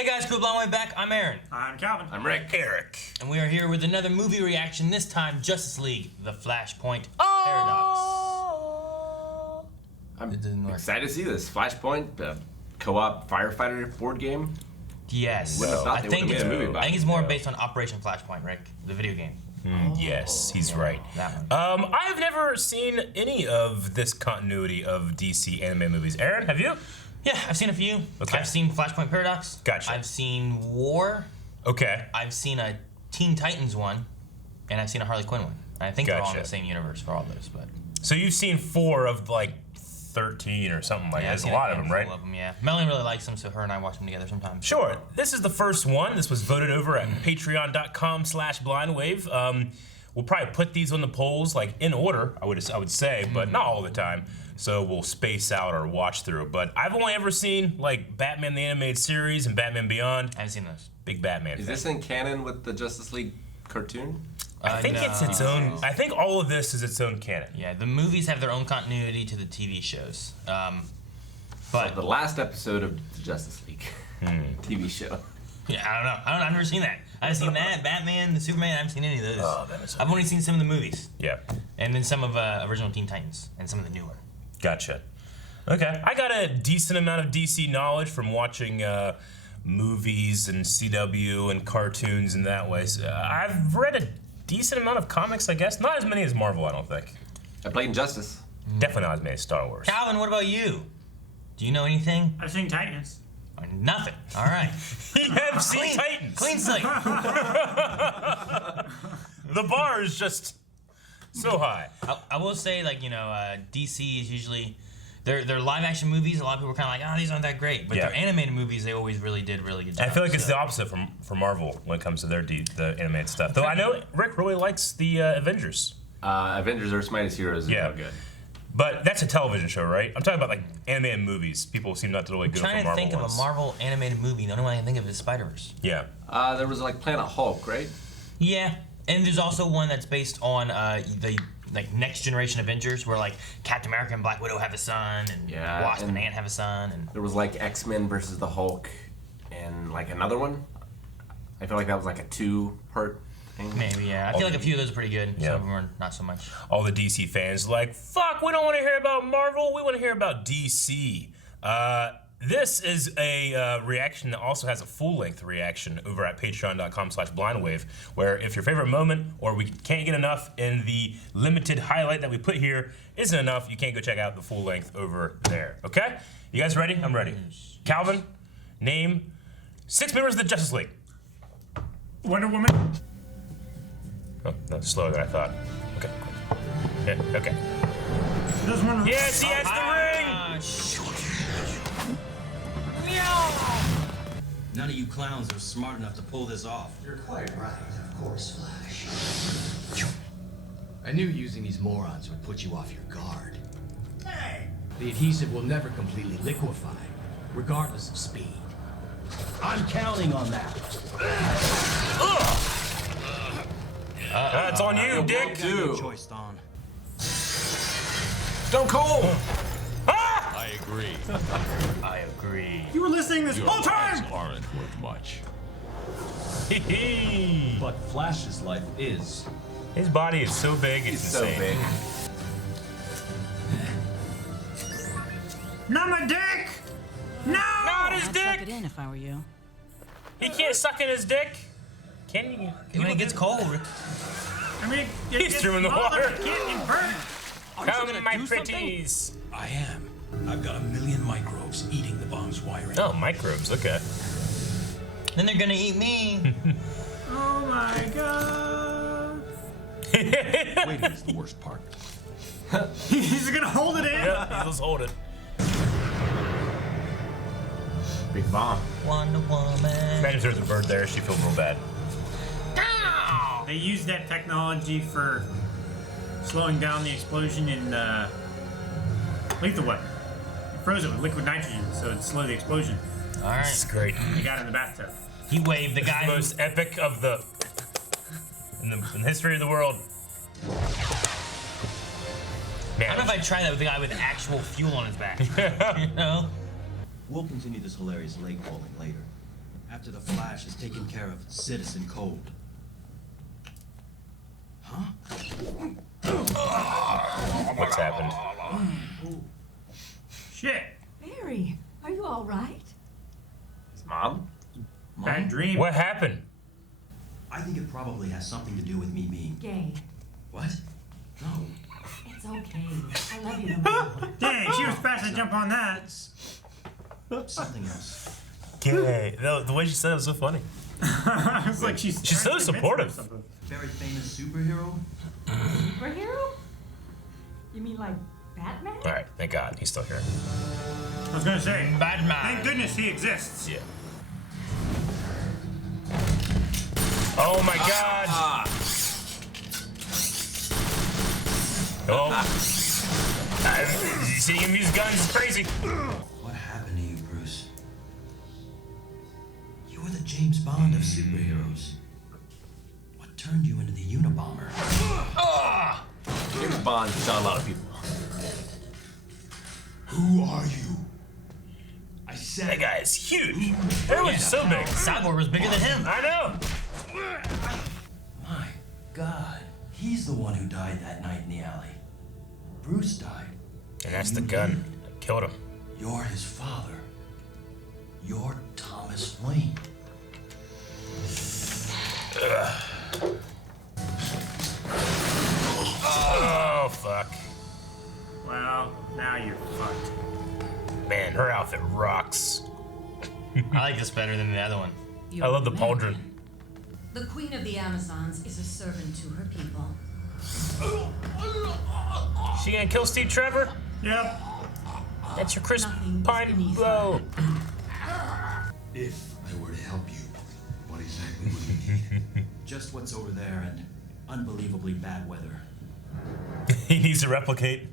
Hey guys, Cool Blonde Way back. I'm Aaron. I'm Calvin. I'm Rick. Eric. And we are here with another movie reaction, this time Justice League, the Flashpoint Paradox. I'm excited to see this. Flashpoint, co-op firefighter board game. Yes. Wouldn't have thought I they think would've made a movie about it's it. more based on Operation Flashpoint, Rick, the video game. Yes, he's right. That one. I've never seen any of this continuity of DC anime movies. Aaron, have you? Yeah, I've seen a few. Okay. I've seen Flashpoint Paradox. Gotcha. I've seen War. Okay. I've seen a Teen Titans one. And I've seen a Harley Quinn one. I think they're all in Gotcha. the same universe for all those, but... So you've seen 4 of like 13 or something like that. There's a lot of them, right? All of them, yeah. Melanie really likes them, so her and I watch them together sometimes. Sure. This is the first one. This was voted over at patreon.com/blindwave. We'll probably put these on the polls like in order, I would say, but not all the time. So we'll space out our watch through. But I've only ever seen like Batman the Animated Series and Batman Beyond. I haven't seen those. Big Batman Is fan. this in canon with the Justice League cartoon? I think it's its own. I think all of this is its own canon. Yeah, the movies have their own continuity to the TV shows. But The last episode of the Justice League TV show. yeah, I don't know. I've never seen that. I've seen that, Batman, the Superman. I haven't seen any of those. Oh, that is I've only seen some of the movies. Yeah. And then some of original Teen Titans and some of the newer. Gotcha. Okay. I got a decent amount of DC knowledge from watching movies and CW and cartoons in that way. So, I've read a decent amount of comics, I guess. Not as many as Marvel, I don't think. I played Injustice. Definitely not as many as Star Wars. Calvin, what about you? Do you know anything? I've seen Titans. Nothing. All right. EMC Titans. Clean slate. The bar is just so high. I will say, like, you know, DC is usually their live action movies. A lot of people are kind of like, oh, these aren't that great. But their animated movies, they always really did really good job. I feel like it's the opposite for Marvel when it comes to their the animated stuff. Though I know Rick really likes the Avengers. Avengers Earth's Mightiest Heroes is no good. But that's a television show, right? I'm talking about like animated movies. People seem not to really go for Marvel I'm trying to think ones. of a Marvel animated movie. The only one I can think of is Spider-Verse. Yeah. There was like Planet Hulk, right? Yeah, and there's also one that's based on the like next generation Avengers, where like Captain America and Black Widow have a son, and Wasp and Ant have a son, and there was like X-Men versus the Hulk, and like another one. I feel like that was like a 2-part thing. Maybe, yeah. I feel like a few of those are pretty good. Yeah. Some of them are not so much. All the DC fans are like, fuck, we don't want to hear about Marvel. We want to hear about DC. This is a reaction that also has a full-length reaction over at patreon.com/blindwave, where if your favorite moment or we can't get enough and the limited highlight that we put here isn't enough, you can't go check out the full length over there. Okay? You guys ready? I'm ready. Calvin, name 6 members of the Justice League. Wonder Woman. Oh, that's slower than I thought. Okay. Yeah, okay. There's one. Yes, he has the ring! None of you clowns are smart enough to pull this off. You're quite right, of course, Flash. I knew using these morons would put you off your guard. The adhesive will never completely liquefy, regardless of speed. I'm counting on that. That's on you, Dick. Dude. Choice, Don. Stone Cold! I agree. I agree. You were listening this whole time. Aren't worth much. But Flash's life is. His body is so big, it's So insane. big. Not my dick. No. Not his I'd suck dick! it in if I were you. He can't suck in his dick. Can you? When it gets cold, I mean, He's threw in the water. It can't get burnt. Come, my pretties. I am. I've got 1 million microbes eating the bomb's wiring. Oh, microbes, okay. then they're gonna eat me. Oh my god. Waiting is the worst part. He's gonna hold it in. Yeah, let's hold it. Big bomb. Wonder Woman. Imagine if there's a bird there, she'd feel real bad. They used that technology for slowing down the explosion in Lethal Weapon. They froze it with liquid nitrogen, so it'd slow the explosion. All right. It's great. They got it in the bathtub. He waved the guy. The most epic of the in the history of the world. I don't know if I'd try that with a guy with actual fuel on his back. You know? We'll continue this hilarious lake bowling later. after the Flash has taken care of Citizen Cold. Huh? What's happened? Shit. Barry, are you all right? His mom? Bad dream. What happened? I think it probably has something to do with me being... Gay. What? No. It's okay. I love you no matter what. Dang, she was fast to jump on that. Something else. Gay. The way she said it was so funny. It's like she's so supportive. Very famous superhero? Superhero? You mean like Batman? All right, thank God he's still here. I was gonna say, Batman. thank goodness he exists. Yeah. Oh my God! Oh. Seeing him use guns is crazy. What happened to you, Bruce? You were the James Bond of superheroes. What turned you into the Unabomber? James Bond shot a lot of people. Who are you? I said. That guy is huge. Everyone's so big. Cyborg was bigger than him. I know. My God. He's the one who died that night in the alley. Bruce died. And that's the gun that killed him. You're his father. You're Thomas Wayne. Oh, fuck. Well, now you're fucked. Man, her outfit rocks. I like this better than the other one. I love the pauldron. The Queen of the Amazons is a servant to her people. She gonna kill Steve Trevor? Yep. That's your Chris Nothing is Pine beneath blow. If I were to help you, what exactly would you need? Just what's over there and unbelievably bad weather. He needs to replicate.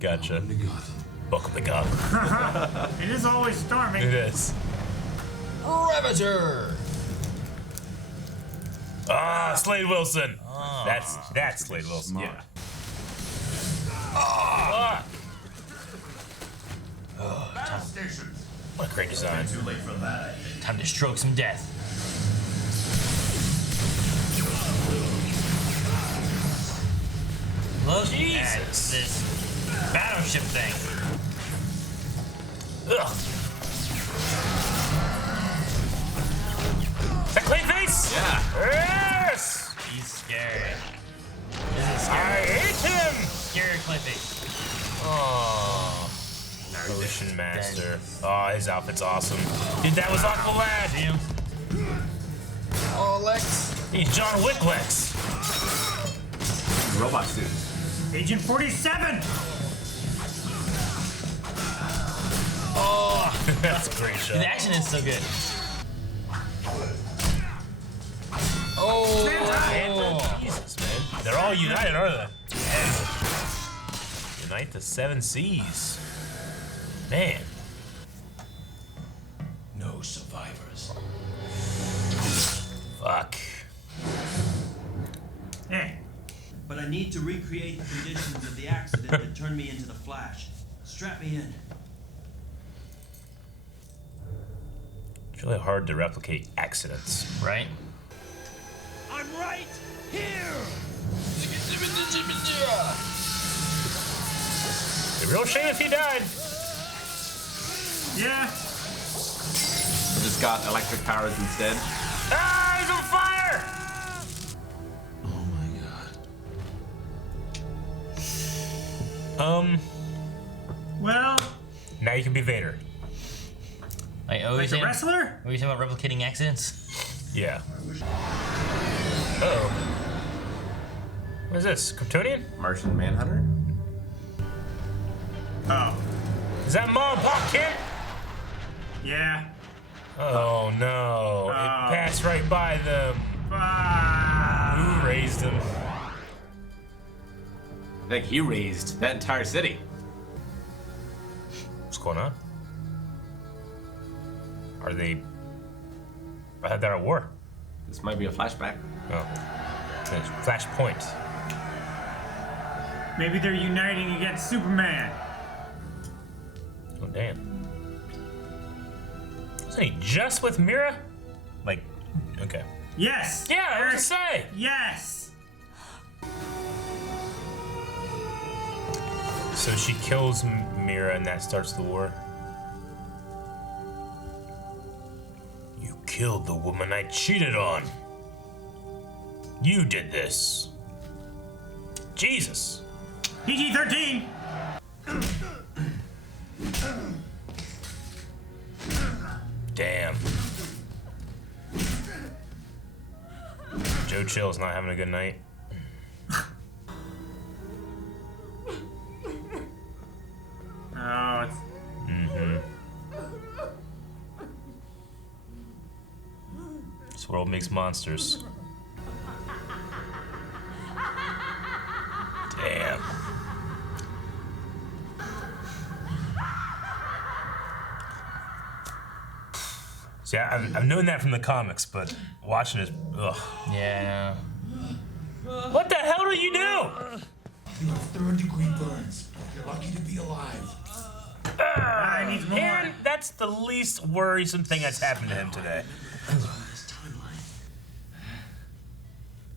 Gotcha. Welcome to Gotham. Welcome to Gotham. It is always storming. It is. Ravager. Ah, Slade Wilson. That's Slade Wilson. Smart. Yeah. Ah. What a great design. Too late for that. Time to stroke some death. Look at this battleship thing. Ugh. Is that Clayface? Yeah. Yes! He's scary. This is I scary. hate him! Scary Clayface. Oh. Ocean Master. Oh, his outfit's awesome. Dude, that was Aqualad. See him? Oh, Lex. He's John Wick Lex. Robot suit. Agent 47! Oh, That's a great shot. the action is so good. Oh, Jesus, man. They're all united, are they? Unite the 7 seas. Man. No survivors. Fuck. Hey, But I need to recreate the conditions of the accident that turned me into the Flash. Strap me in. It's really hard to replicate accidents. right? I'm right here! It's a real shame if he died. yeah. Just got electric powers instead. Ah, he's on fire! Oh my God. Well, Now you can be Vader. Like, like a wrestler? What are you talking about replicating accidents? Yeah. Uh-oh. What is this? Kryptonian? Martian Manhunter? Oh, Is that Mom Pop Kent? yeah. Oh no. It passed right by them. Ah. Who raised them? I think he raised that entire city. What's going on? Are they... I thought they're at war. This might be a flashback. Oh. It's Flashpoint. Maybe they're uniting against Superman. Oh, damn. Wasn't he just with Mira? Like, okay. Yes. Yeah, I was gonna say. Yes. So she kills Mira, and that starts the war. You killed the woman I cheated on. You did this. Jesus. PG-13. Damn. Joe Chill's not having a good night. Oh, it's... This world makes monsters. Damn. See, I've known that from the comics, but watching it, ugh. Yeah. What the hell do you do? You have third-degree burns. You're lucky to be alive. I need more. And that's the least worrisome thing that's happened to him today. This timeline.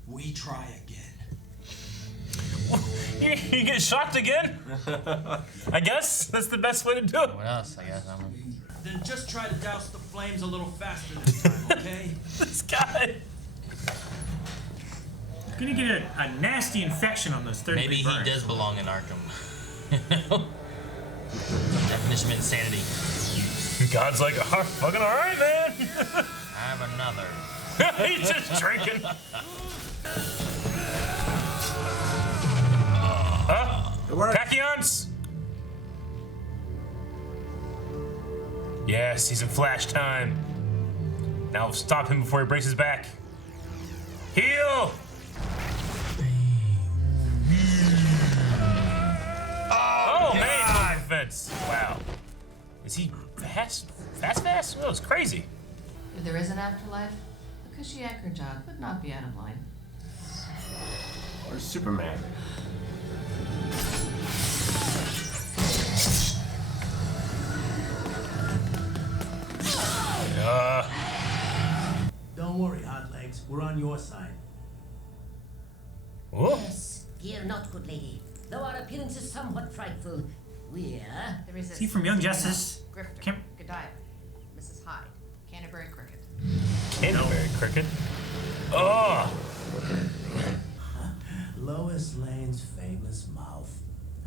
We try again. You get shocked again? I guess that's the best way to do it. What else? I guess. Then just try to douse the flames a little faster this time, okay? This guy. You're gonna get a nasty infection on those 30 Maybe he burns. does belong in Arkham. Definition of insanity. God's like, oh, fucking all right, man. I have another. He's just drinking. Tachyons? Yes, he's in flash time. Now stop him before he breaks his back. Heal! Oh, man, defense. Wow. Is he fast? Fast? Oh, it's crazy. If there is an afterlife, a cushy anchor job would not be out of line. Or Superman. Don't worry, Hot Legs. We're on your side. Whoa. Yes, fear not, good lady. Though our appearance is somewhat frightful, we're... Is he from Young Justice? Grifter, Kim- Godiva, Mrs. Hyde, Canterbury Cricket. Canterbury Cricket. Oh! Lois Lane's famous mouth.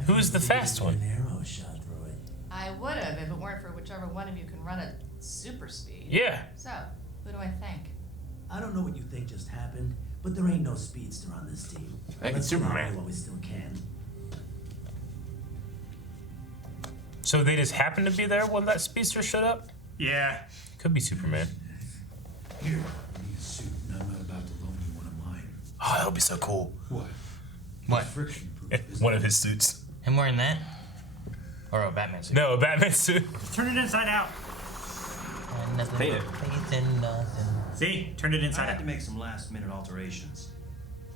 Who's the fast one? An arrow shot through it. I would have if it weren't for whichever one of you can run at super speed. Yeah. So, who do I think? I don't know what you think just happened, but there ain't no speedster on this team. I think it's Let's rely Superman. while we still can. So they just happened to be there when that speedster showed up? Yeah. Could be Superman. Here, I need a suit, and I'm not about to loan you one of mine. Oh, that would be so cool. What? What? Friction proof. One of his suits. Him wearing that? Or a Batman suit? No, a Batman suit. Turn it inside out. Nothing Paint it. but faith in nothing. See? Turned it I inside had out. to make some last-minute alterations.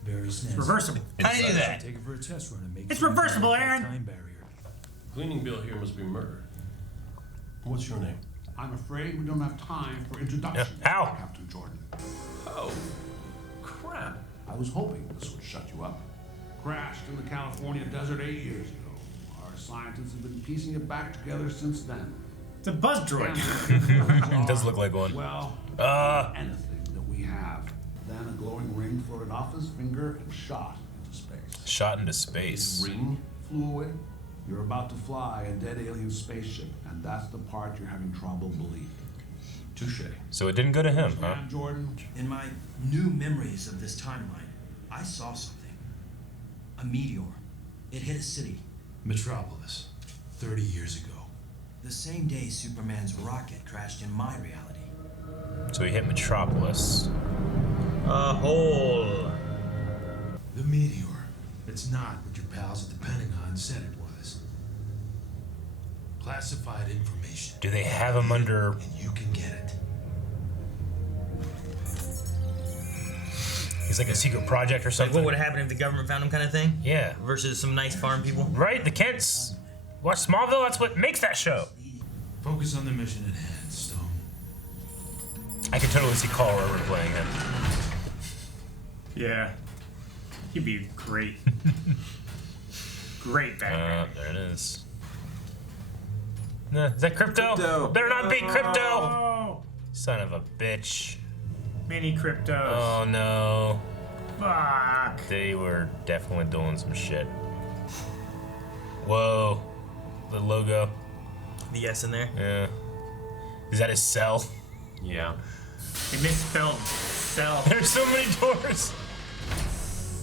Very snazzy. Reversible. How do you do that? Take it for a test run and make It's sure you reversible, break that Aaron. Time barrier. Cleaning bill here must be murder. What's your name? I'm afraid we don't have time for introductions, Ow. Captain Jordan. Oh, crap. I was hoping this would shut you up. Crashed in the California desert 8 years ago. Our scientists have been piecing it back together since then. It's a buzz droid. It does look like one. Well, anything that we have. Then a glowing ring floated off his finger and shot into space. Shot into space. Ring flew away. You're about to fly a dead alien spaceship, and that's the part you're having trouble believing. Touche. So it didn't go to him, huh? Man, Jordan, In my new memories of this timeline, I saw something. A meteor. It hit a city. Metropolis, 30 years ago. The same day Superman's rocket crashed in my reality. So he hit Metropolis. A hole. The meteor. It's not what your pals at the Pentagon said it was. Classified information. Do they have him under... And you can get it. He's like a secret project or Like something? what would happen if the government found him kind of thing? Yeah. Versus some nice farm people? Right? The Kents. Watch Smallville, that's what makes that show. Focus on the mission at hand, Stone. I can totally see Carl Urban playing him. Yeah. He'd be great. Great Batman. There it is. Is that Crypto? Crypto. Better not be Crypto! Oh, Son of a bitch. mini cryptos. Oh no. Fuck. They were definitely doing some shit. Whoa. The logo. The S in there. Yeah. Is that his cell? Yeah. They misspelled cell. There's so many doors.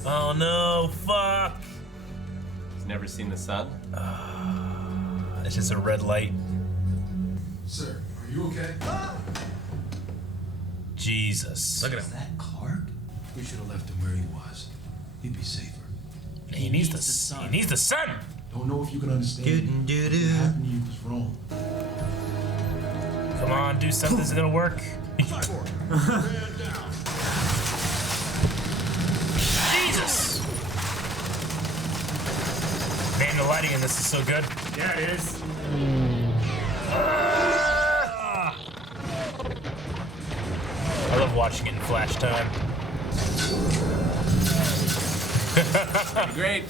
Oh no, fuck. He's never seen the sun. It's just a red light. Sir, are you okay? Jesus. Look at Is him. that Clark? We should have left him where he was. He'd be safer. He needs the sun. He needs the sun. Don't know if you can understand. What happened to you was wrong. Come on, do something that's gonna work. Jesus! Man, the lighting in this is so good. Yeah, it is. I love watching it in flash time. Great.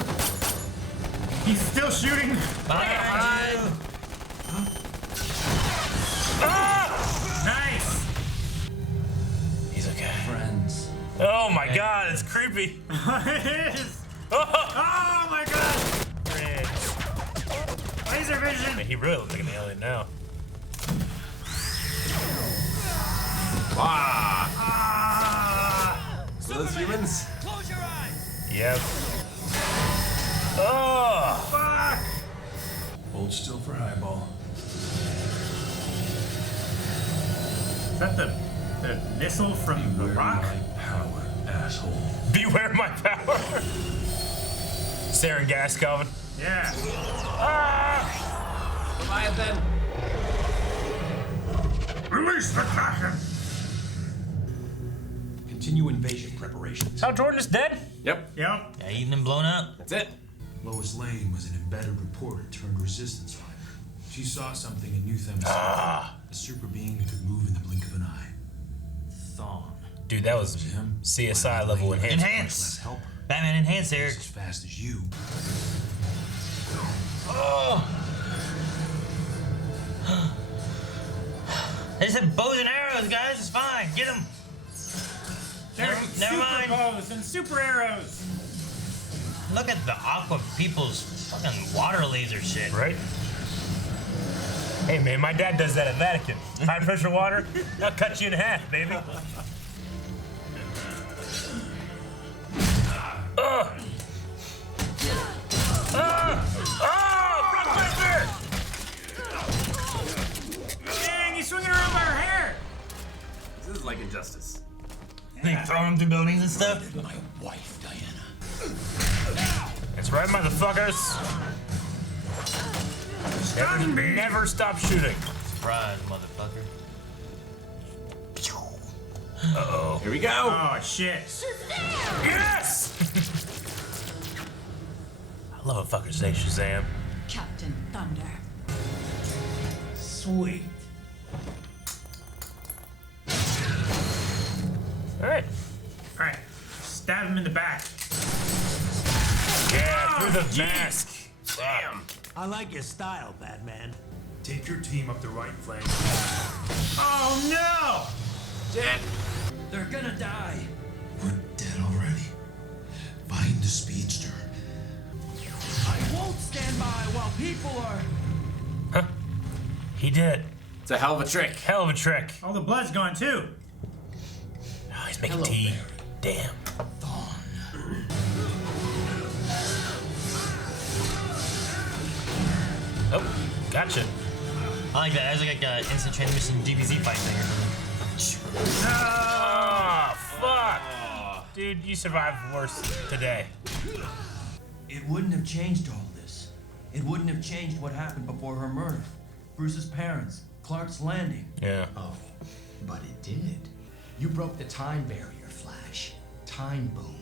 He's still shooting. Nice. He's okay. Friends. Oh my god, it's creepy. It is. Oh my god. Laser vision. Man, he really looks like an alien now. Those humans? Yep. Oh! Fuck. Hold still for highball. Is that the missile from the rock? Power, asshole. Beware my power. Sarin gas, Calvin. Yeah. Leviathan. Release the Kraken. Continue invasion preparations. How Jordan is dead? Yep. Yep. Yeah, eaten and blown up. That's it. Lois Lane was an embedded reporter turned resistance fighter. She saw something in New Themyscira. A super being that could move in the blink of an eye. Thawne. Dude, that was CSI level enhanced. Enhance. Help. Batman Enhance, Eric. As fast as you. Oh. They said bows and arrows, guys. It's fine. Get them. They're Never super mind. bows and super arrows. Look at the Aqua people's fucking water laser shit. Right? Hey man, my dad does that at Vatican. High pressure water, I'll cut you in half, baby. Dang, he's swinging around by her hair. This is like Injustice. They throw them through buildings and stuff. My wife, Diana. That's right, motherfuckers. Never stop shooting. Surprise, motherfucker. Uh-oh. Here we go. Oh shit. Yes! I love a fucker say Shazam. Captain Thunder. Sweet. Alright. Alright. Stab him in the back. Yeah, through the mask. Damn. I like your style, Batman. Take your team up the right flank. Oh no! Dead. They're gonna die. We're dead already. Find the speedster. I won't stand by while people are. Huh. He did. It's a hell of a trick. Hell of a trick. All the blood's gone too. Oh, he's making tea. Damn. Oh, gotcha. I like that. That's like an instant transmission DBZ fight thing or something. Ah, fuck. Dude, you survived worse today. It wouldn't have changed all this. It wouldn't have changed what happened before her murder. Bruce's parents, Clark's landing. Yeah. Oh, but it did. You broke the time barrier, Flash. Time boom.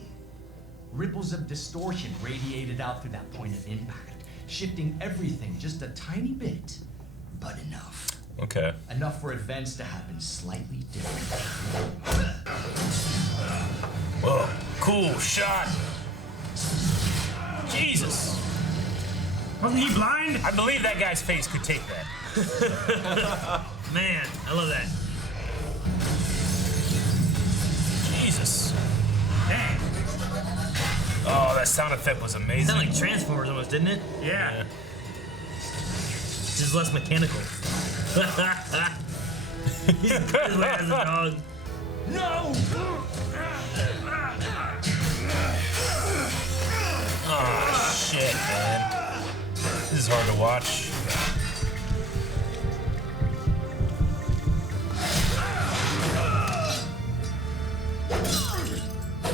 Ripples of distortion radiated out through that point of impact, shifting everything just a tiny bit, but enough. Okay. Enough for events to happen slightly different. Whoa, cool shot. Jesus. Wasn't he blind? I believe that guy's face could take that. Man, I love that. Jesus. Dang. Oh, that sound effect was amazing. It sounded like Transformers almost, didn't it? Yeah. Just less mechanical. He's as a dog. No! Oh, shit, man. This is hard to watch.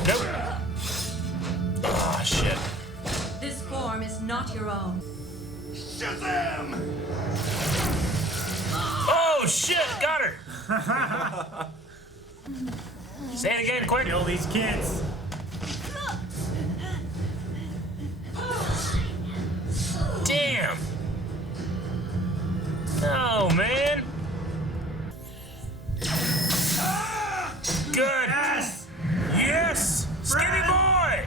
Nope. Oh, shit. This form is not your own. Shazam! Oh, shit, got her. Say it again, quick. Kill these kids. Damn. Oh, man. Good. Yes! Yes. Skinny boy.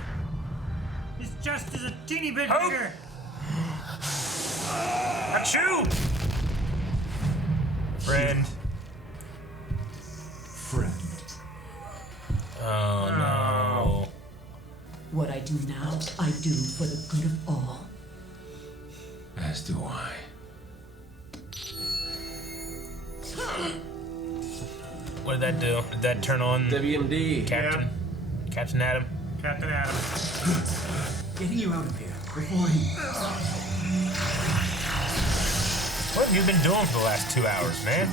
His chest is a teeny bit Hope. bigger. Achoo. Friend. Oh, no. What I do now, I do for the good of all. As do I. What did that do? Did that turn on WMD. Captain? Captain Adam? Captain Adam. Getting you out of here before he... What have you been doing for the last 2 hours, man?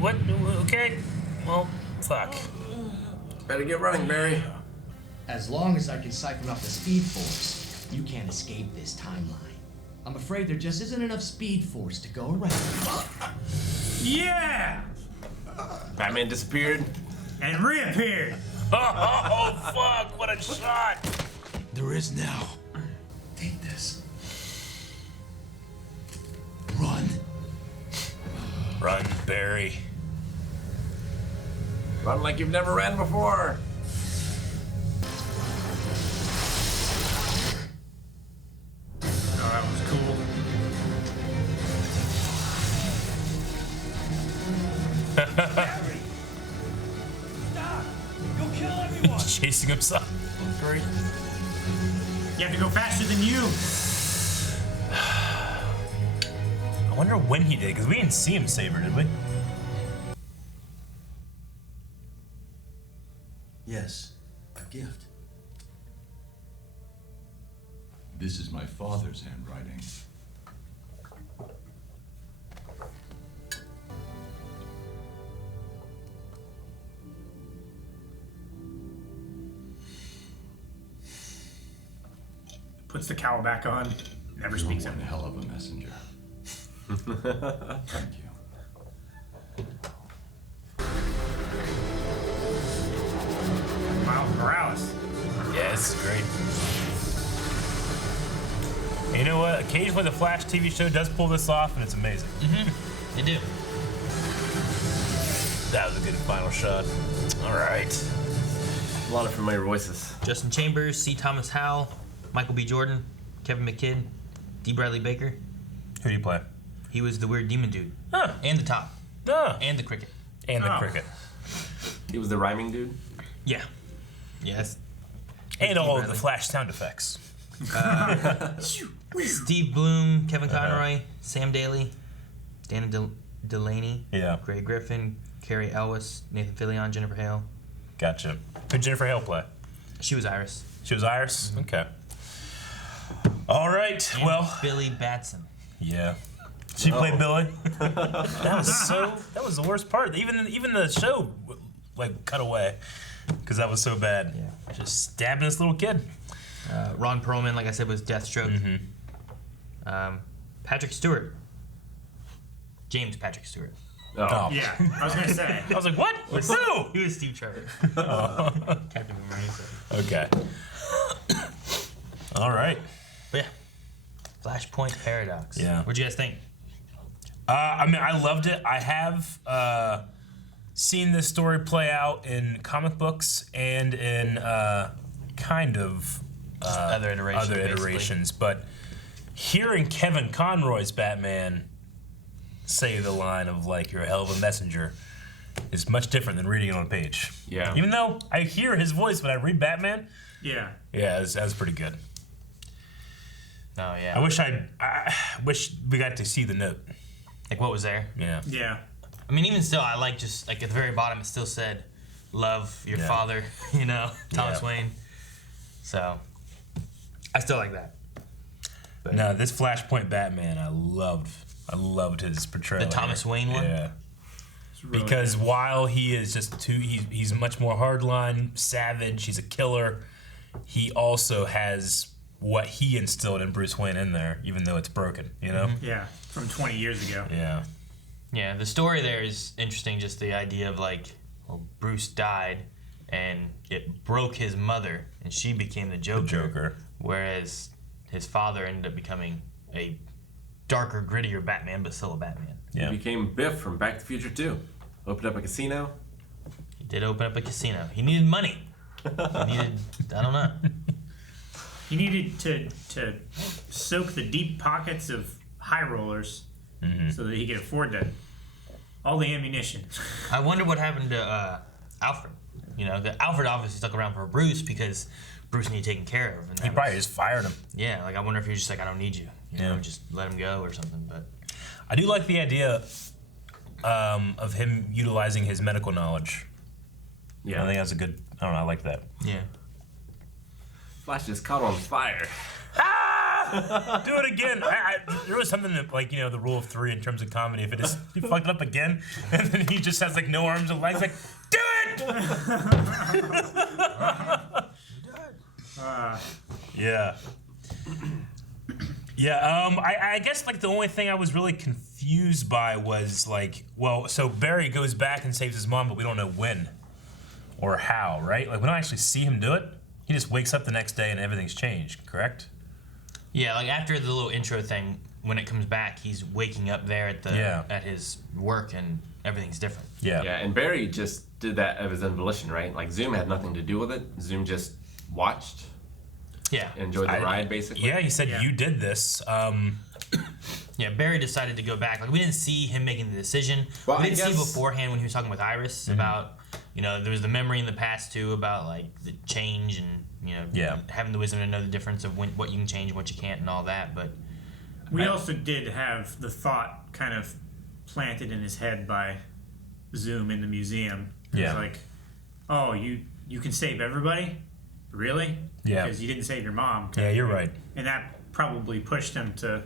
What? Okay. Well, fuck. Better get running, Barry. As long as I can siphon off the Speed Force, you can't escape this timeline. I'm afraid there just isn't enough Speed Force to go around. Yeah! Batman disappeared. And reappeared. Oh, fuck. What a shot. There is now. Take this. Run. Run, Barry. Run like you've never ran before. Oh, that was cool. Harry! Stop! You'll kill everyone! He's chasing himself. Great. You have to go faster than you. I wonder when he did, because we didn't see him save her, did we? Yes, a gift. This is my father's handwriting. Puts the cowl back on. Never speaks You're up. one hell of a messenger. Thank you. Miles Morales. Yeah, this is great. And you know what? Occasionally the Flash TV show does pull this off, and it's amazing. Mm-hmm. They do. That was a good final shot. All right. A lot of familiar voices. Justin Chambers, C. Thomas Howell, Michael B. Jordan, Kevin McKidd, D. Bradley Baker. Who do you play? He was the weird demon dude. Huh. And the top. And the cricket. And the cricket. He was the rhyming dude? Yeah. Yes. And all of the Flash sound effects. Steve Bloom, Kevin Conroy, Sam Daly, Dana Delaney, Gray Griffin, Carrie Elwes, Nathan Fillion, Jennifer Hale. Gotcha. Who did Jennifer Hale play? She was Iris. She was Iris? Okay. All right. And well. Billy Batson. Yeah. She played Billy. That was the worst part. Even the show like cut away because that was so bad. Yeah. Just stabbing this little kid. Ron Perlman, like I said, was Deathstroke. Mm-hmm. Patrick Stewart. James Patrick Stewart. Oh. Yeah, I was gonna say. I was like, what? Who? He was Steve Trevor. Oh. Captain Boomerang. Okay. All right. But yeah, Flashpoint Paradox. Yeah. What'd you guys think? I mean, I loved it. I have seen this story play out in comic books and in kind of other iterations. But hearing Kevin Conroy's Batman say the line of like, "You're a hell of a messenger," is much different than reading it on a page. Yeah. Even though I hear his voice when I read Batman. Yeah. Yeah, that was pretty good. Oh yeah. I wish we got to see the note. Like what was there? Yeah. Yeah. I mean, even still, I like just like at the very bottom, it still said, "Love your father," you know, Thomas Wayne. So, I still like that. But no, this Flashpoint Batman, I loved his portrayal. The Thomas Wayne one. Yeah. Really because good. while he is just he's much more hardline, savage. He's a killer. He also has what he instilled in Bruce Wayne in there, even though it's broken. You know. Yeah, from 20 years ago. Yeah. Yeah, the story there is interesting. Just the idea of like, well, Bruce died, and it broke his mother, and she became the Joker. Whereas his father ended up becoming a darker, grittier Batman, but still a Batman. Yeah. He became Biff from Back to the Future 2. Opened up a casino. He did open up a casino. He needed money. He needed, I don't know. He needed to soak the deep pockets of high rollers so that he could afford all the ammunition. I wonder what happened to Alfred. You know, Alfred obviously stuck around for Bruce because Bruce needed taken care of. And He probably just fired him. Yeah, like I wonder if he was just like, I don't need you. You know, just let him go or something. But I do like the idea of him utilizing his medical knowledge. Yeah. I think that's a good. I don't know. I like that. Yeah. Flash just caught on fire. Do it again. There was something that, like, you know, the rule of three in terms of comedy. If it is, he fucked it up again, and then he just has like no arms and legs. Like, do it. Yeah. Yeah. I guess like the only thing I was really confused by was like, well, so Barry goes back and saves his mom, but we don't know when or how, right? Like we don't actually see him do it. He just wakes up the next day and everything's changed. Correct? Yeah, like after the little intro thing, when it comes back, he's waking up there at at his work and everything's different. Yeah. Yeah, and Barry just did that of his own volition, right? Like Zoom had nothing to do with it. Zoom just watched. Yeah. Enjoyed the ride, basically. Yeah, he said you did this. Yeah, Barry decided to go back. Like we didn't see him making the decision. Well, we didn't I see guess- beforehand when he was talking with Iris about, you know, there was the memory in the past too about like the change and, you know, having the wisdom to know the difference of what you can change and what you can't and all that. But We also did have the thought kind of planted in his head by Zoom in the museum. Yeah. It's like, oh, you can save everybody? Really? Yeah. Because you didn't save your mom. Yeah, you're right. And that probably pushed him to,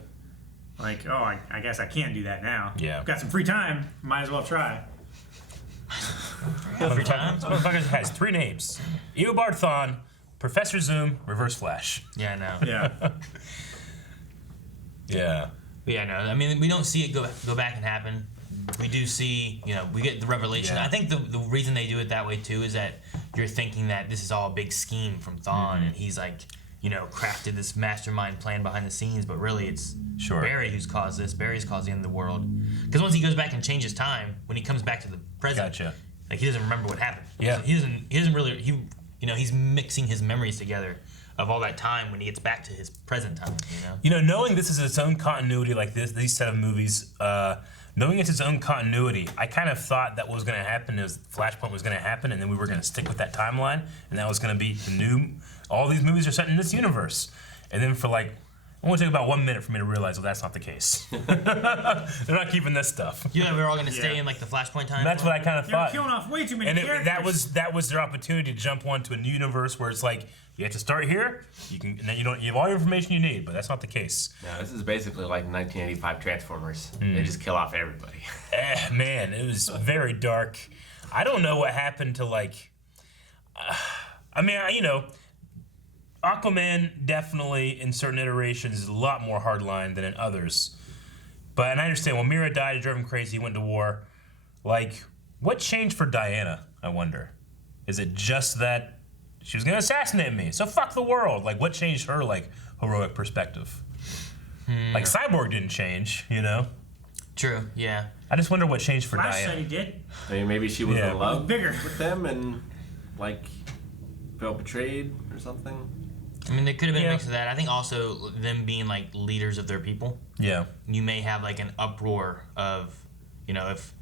like, oh, I guess I can't do that now. Yeah. Got some free time. Might as well try. Free time? This motherfucker has three names: Eobard Thawne, Professor Zoom, Reverse Flash. Yeah, I know. Yeah. Yeah. But yeah, no. I mean, we don't see it go back and happen. We do see, you know, we get the revelation. Yeah. I think the reason they do it that way too is that you're thinking that this is all a big scheme from Thawne, and he's like, you know, crafted this mastermind plan behind the scenes, but really it's Barry who's caused this. Barry's caused the end of the world. Because once he goes back and changes time, when he comes back to the present, like he doesn't remember what happened. Yeah. So he doesn't really you know, he's mixing his memories together of all that time when he gets back to his present time. You know, knowing this is its own continuity, like these set of movies, knowing it's its own continuity, I kind of thought that what was going to happen is Flashpoint was going to happen, and then we were going to stick with that timeline, and that was going to be the new. All these movies are set in this universe, and then for like, it only took about 1 minute for me to realize, well, that's not the case. They're not keeping this stuff. You know, we're all going to stay in like the Flashpoint time. That's what I kind of You're thought. killing off way too many And characters. that was their opportunity to jump onto a new universe where it's like you have to start here. You can, and then you have all the information you need, but that's not the case. No, this is basically like 1985 Transformers. They just kill off everybody. Man, it was very dark. I don't know what happened to like. I mean, you know, Aquaman definitely in certain iterations is a lot more hardline than in others. But and I understand when Mira died, it drove him crazy. He went to war. Like, what changed for Diana? I wonder. Is it just that she was gonna assassinate me? So fuck the world. Like, what changed her like heroic perspective? Like Cyborg didn't change, you know. True. Yeah. I just wonder what changed for Flash Diana. said he did. I mean, maybe she was in love bigger with them and like felt betrayed or something. I mean, there could have been a mix of that. I think also them being like leaders of their people. Yeah. You may have like an uproar of, you know, if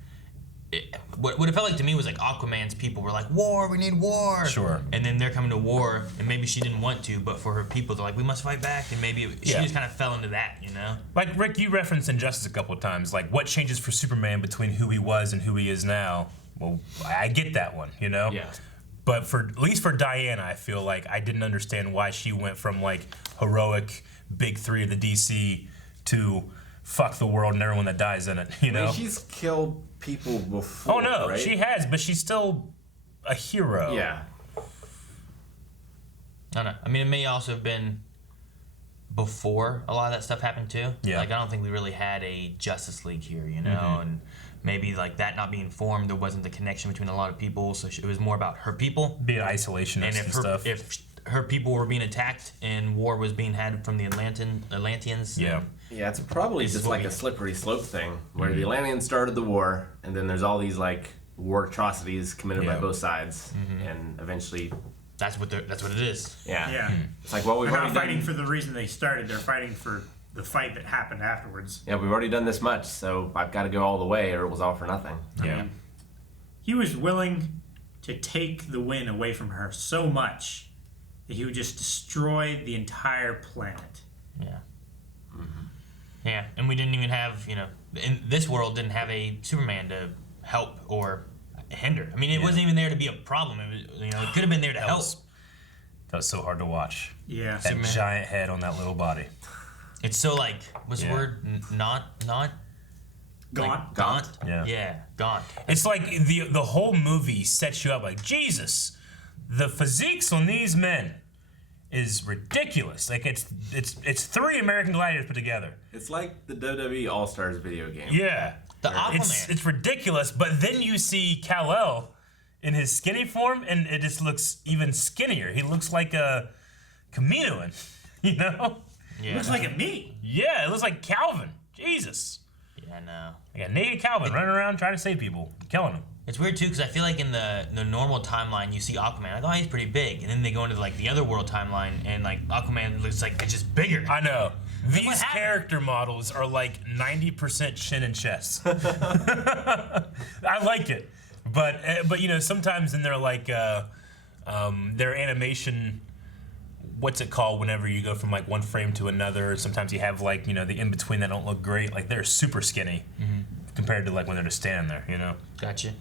what it felt like to me was like Aquaman's people were like, war, we need war. Sure. And then they're coming to war, and maybe she didn't want to, but for her people, they're like, we must fight back, and maybe she just kind of fell into that, you know? Like, Rick, you referenced Injustice a couple of times. Like, what changes for Superman between who he was and who he is now? Well, I get that one, you know? Yeah. But at least for Diana, I feel like I didn't understand why she went from, like, heroic big three of the DC to fuck the world and everyone that dies in it, you know? I mean, she's killed people before, Oh, no, right? she has, but she's still a hero. Yeah. I don't know. I mean, it may also have been before a lot of that stuff happened, too. Yeah. Like, I don't think we really had a Justice League here, you know? And maybe, like, that not being formed, there wasn't the connection between a lot of people, so it was more about her people. Being isolationist and stuff. If her people were being attacked and war was being had from the Atlanteans. Yeah. Yeah, it's probably just like a slippery slope thing where the Atlanteans started the war, and then there's all these like war atrocities committed by both sides, and eventually that's what it is. Yeah. Yeah. It's like, well, we've They're already not fighting done, for the reason they started. They're fighting for the fight that happened afterwards. yeah, we've already done this much, so I've got to go all the way, or it was all for nothing. Yeah. He was willing to take the win away from her so much that he would just destroy the entire planet. Yeah. Yeah, and we didn't even have, you know, in this world didn't have a Superman to help or hinder. I mean, it wasn't even there to be a problem. It was, you know, it could have been there to help. That was so hard to watch. Yeah. That giant head on that little body. It's so like, what's the word? Not Gaunt. Like, gaunt. Yeah. Yeah, gaunt. It's like the whole movie sets you up like, Jesus, the physiques on these men is ridiculous. Like it's three American Gladiators put together. It's like the WWE All Stars video game. Yeah. The Aquaman. It's ridiculous, but then you see Kal-El in his skinny form, and it just looks even skinnier. He looks like a Kaminoan, you know? Yeah. Looks like a me. Yeah, it looks like Calvin. Jesus. Yeah, I know. Like a naked Calvin running around trying to save people, killing them. It's weird too, because I feel like in the normal timeline, you see Aquaman, like, oh, he's pretty big, and then they go into like the other world timeline, and like Aquaman looks like it's just bigger. I know. These character models are like 90% chin and chest. I like it, but you know, sometimes in their like their animation, what's it called? Whenever you go from like one frame to another, sometimes you have like, you know, the in between that don't look great. Like they're super skinny compared to like when they're just standing there. You know. Gotcha.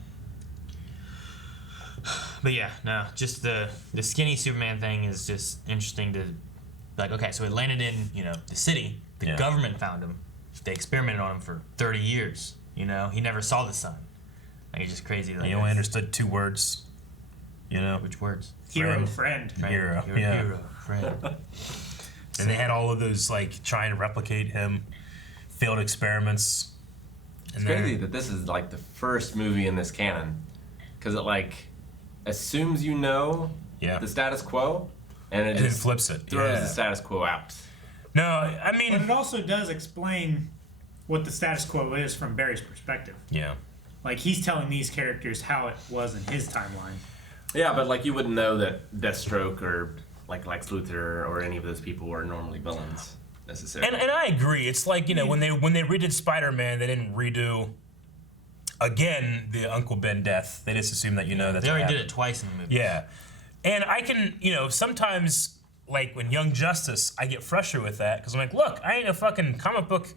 But yeah, no, just the skinny Superman thing is just interesting to, like, okay, so it landed in, you know, the city. The government found him. They experimented on him for 30 years. You know, he never saw the sun. Like, it's just crazy. Like, He only understood 2 words. You know. Which words? Hero, friend. Hero. You're a Yeah. hero, friend. And they had all of those like trying to replicate him, failed experiments. It's crazy that this is like the first movie in this canon, because it like assumes you know the status quo, and it just flips it. throws the status quo out. No, I mean, But it also does explain what the status quo is from Barry's perspective. Yeah. Like, he's telling these characters how it was in his timeline. Yeah, but like you wouldn't know that Deathstroke or like Lex Luthor or any of those people were normally villains necessarily. And I agree. It's like, you know, when they redid Spider-Man, they didn't redo again the Uncle Ben death. They just assumed that, you know, that They already did it twice in the movie. Yeah. And I can, you know, sometimes like when Young Justice, I get frustrated with that because I'm like, look, I ain't a fucking comic book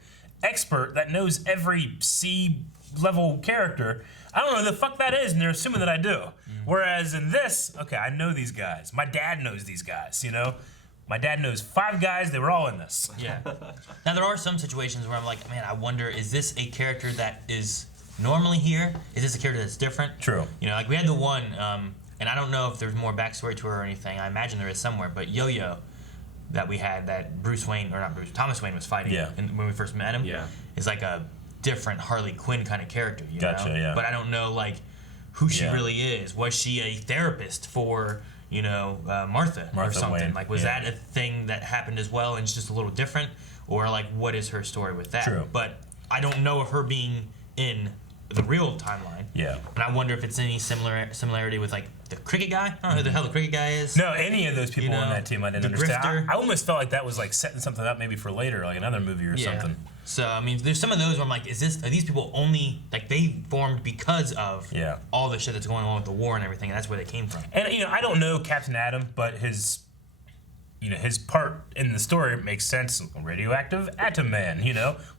expert that knows every C-level character. I don't know who the fuck that is, and they're assuming that I do. Whereas in this, okay, I know these guys. My dad knows these guys, you know? My dad knows 5 guys, they were all in this. Yeah. Now, there are some situations where I'm like, man, I wonder, is this a character that is normally here? Is this a character that's different? True. You know, like we had the one, and I don't know if there's more backstory to her or anything. I imagine there is somewhere, but Yo-Yo that we had that Thomas Wayne was fighting when we first met him is like a different Harley Quinn kind of character, you know? Yeah. But I don't know, like, who she really is. Was she a therapist for, Martha or something. Wayne. Like, was that a thing that happened as well, and it's just a little different, or like, what is her story with that? True. But I don't know of her being in the real timeline. Yeah. And I wonder if it's any similarity with like the cricket guy. I don't know who the hell the cricket guy is. No, any of those people on that team I didn't understand. I almost felt like that was like setting something up maybe for later, like another movie or something. So I mean, there's some of those where I'm like, are these people only like they formed because of all the shit that's going on with the war and everything, and that's where they came from. And I don't know Captain Atom, but his part in the story makes sense. Radioactive atom man,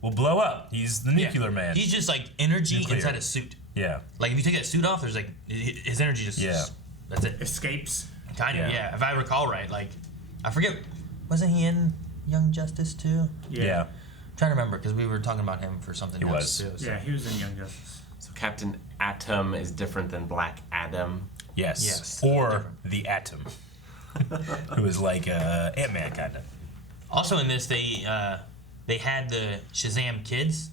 will blow up. He's the nuclear man. He's just like energy inside a suit. Yeah. Like if you take that suit off, there's like his energy just that's it. Escapes. Kind of, yeah. If I recall right, like I forget, wasn't he in Young Justice too? Yeah. I'm trying to remember because we were talking about him for something else too. So. Yeah, he was in Young Justice. So Captain Atom is different than Black Adam. Yes. Or the Atom, who is like Ant-Man kind of. Also in this, they had the Shazam kids,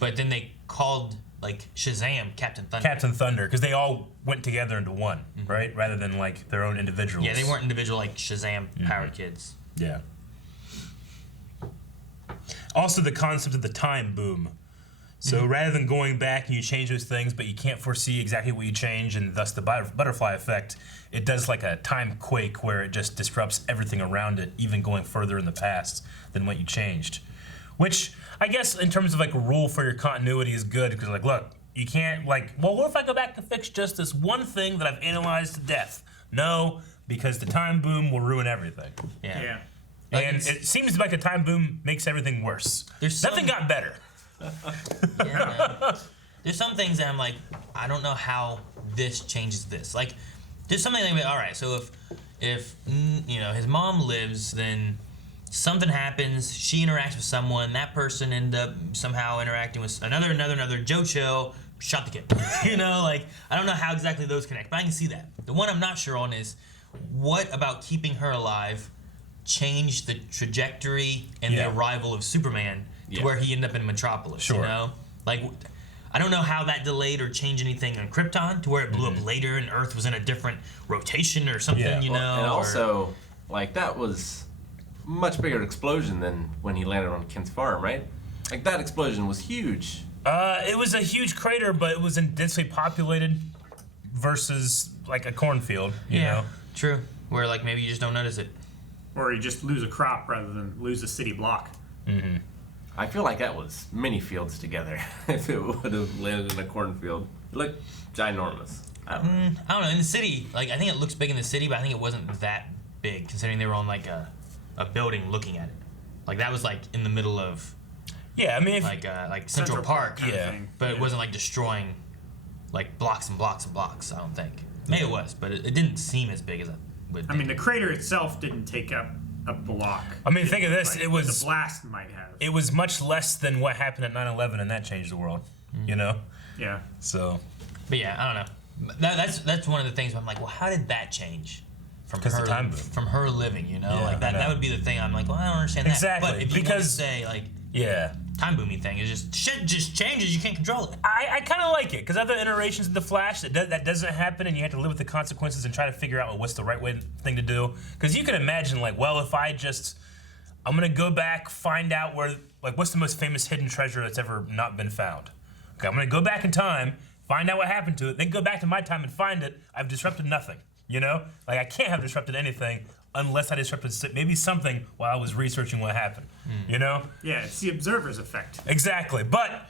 but then they called like Shazam Captain Thunder. Captain Thunder, because they all went together into one, right? Rather than like their own individuals. Yeah, they weren't individual like Shazam powered kids. Yeah. Also, the concept of the time boom. So rather than going back and you change those things, but you can't foresee exactly what you change, and thus the butterfly effect, it does like a time quake where it just disrupts everything around it, even going further in the past than what you changed. Which, I guess, in terms of like a rule for your continuity is good, because like, look, you can't like, well, what if I go back and fix just this one thing that I've analyzed to death? No, because the time boom will ruin everything. Yeah. And it seems like a time boom makes everything worse. Nothing got better. There's some things that I'm like, I don't know how this changes this. Like, there's something like, all right, so if his mom lives, then something happens, she interacts with someone, that person ended up somehow interacting with another Joe Chill, shot the kid. Like, I don't know how exactly those connect, but I can see that. The one I'm not sure on is, what about keeping her alive changed the trajectory and the arrival of Superman to where he ended up in Metropolis, Like, I don't know how that delayed or changed anything on Krypton to where it blew up later and Earth was in a different rotation or something, And also, like, that was much bigger explosion than when he landed on Kent's farm, right? Like, that explosion was huge. It was a huge crater, but it was densely populated versus, like, a cornfield, you know? True. Where, like, maybe you just don't notice it. Or you just lose a crop rather than lose a city block. I feel like that was many fields together. If it would have landed in a cornfield, it looked ginormous. I don't know. In the city, like, I think it looks big in the city, but I think it wasn't that big considering they were on like a building looking at it. Like, that was like in the middle of like Central Park, but it wasn't like destroying like blocks and blocks and blocks. I don't think. Maybe it was, but it didn't seem as big as it would. I mean, the crater itself didn't take up a block. I mean, think of this. Like, it was the blast might have. It was much less than what happened at 9/11, and that changed the world. Yeah. So. But yeah, I don't know. That's one of the things where I'm like, well, how did that change from her living? Like that would be the thing. I'm like, well, I don't understand that. Exactly. But if you want to say like, time booming thing is just shit just changes. You can't control it. I kind of like it because other iterations of the Flash that doesn't happen, and you have to live with the consequences and try to figure out what's the right thing to do. Because you can imagine like, well, if I'm gonna go back, find out what's the most famous hidden treasure that's ever not been found. Okay, I'm gonna go back in time, find out what happened to it, then go back to my time and find it. I've disrupted nothing. Like, I can't have disrupted anything unless I disrupted maybe something while I was researching what happened. Yeah, it's the observer's effect. Exactly. But,